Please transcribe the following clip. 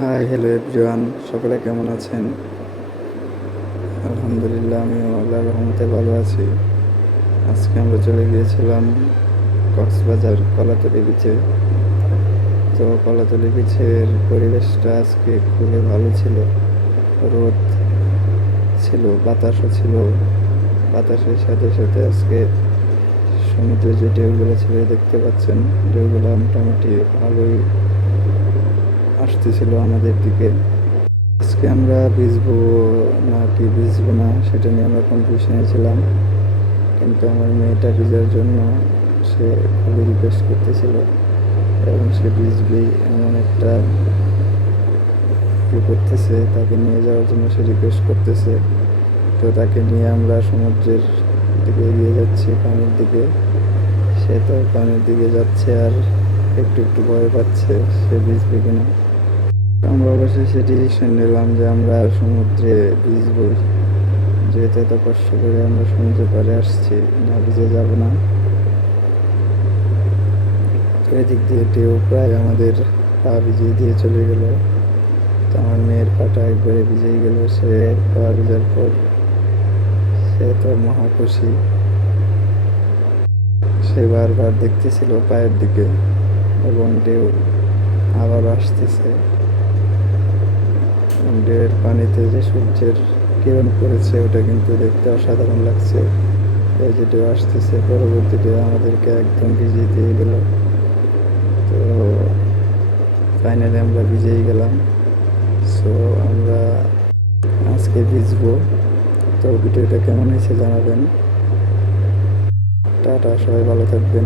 High, hello everyone, সকলে কেমন আছেন? আলহামদুলিল্লাহ, আমিও আল্লাহর রহমতে ভালো আছি। আজকে আমরা চলে গিয়েছিলাম কক্সবাজার কলাতলি বিচে। তো কলাতলি বিচের পরিবেশটা আজকে খুবই ভালো ছিল। রোদ ছিল, বাতাসও ছিল। বাতাসের সাথে সাথে আজকে সমুদ্রে যে ঢেউগুলো ছিল দেখতে পাচ্ছেন, ঢেউগুলো মোটামুটি ভালোই আসতেছিল আমাদের দিকে। আজকে আমরা ভিজবো নাকি ভিজবো না সেটা নিয়ে আমরা কনফিউশনে ছিলাম, কিন্তু আমার মেয়েটা ভিজার জন্য সে খুবই রিকোয়েস্ট করতেছিল এবং সে ভিজবেই এমন একটা করতেছে, তাকে নিয়ে যাওয়ার জন্য সে রিকোয়েস্ট করতেছে। তো তাকে নিয়ে আমরা সমুদ্রের দিকে এগিয়ে যাচ্ছি, পানির দিকে। সে তো পানির দিকে যাচ্ছে আর একটু একটু ভয় পাচ্ছে সে ভিজবে কিনা। আমরা অবশ্যই সে ডিসিশন নিলাম যে আমরা সমুদ্রে ভিজবই, যেহেতু এত কষ্ট করে আমরা সমুদ্রে পাড়ে আসছি, না ভিজে যাব না। তো এদিক দিয়ে ঢেউ প্রায় আমাদের পা ভিজিয়ে দিয়ে চলে গেল। তো আমার মেয়ের পাটা একবারে ভিজেই গেল। সে পা ভিজার পর সে তো মহা খুশি। সে বারবার দেখতেছিল পায়ের দিকে এবং ঢেউ আবার আসতেছে। ঢেউয়ের পানিতে যে সূর্যের কিরণ পড়েছে ওটা কিন্তু দেখতে অসাধারণ লাগছে। এই যে ঢেউ আসতেছে, পরবর্তী ঢেউ আমাদেরকে একদম ভিজিয়ে দিয়ে গেল। তো ফাইনালি আমরা ভিজেই গেলাম। সো আমরা আজকে ভিজবো। তো ভিডিওটা কেমন হয়েছে জানাবেন। টাটা, সবাই ভালো থাকবেন।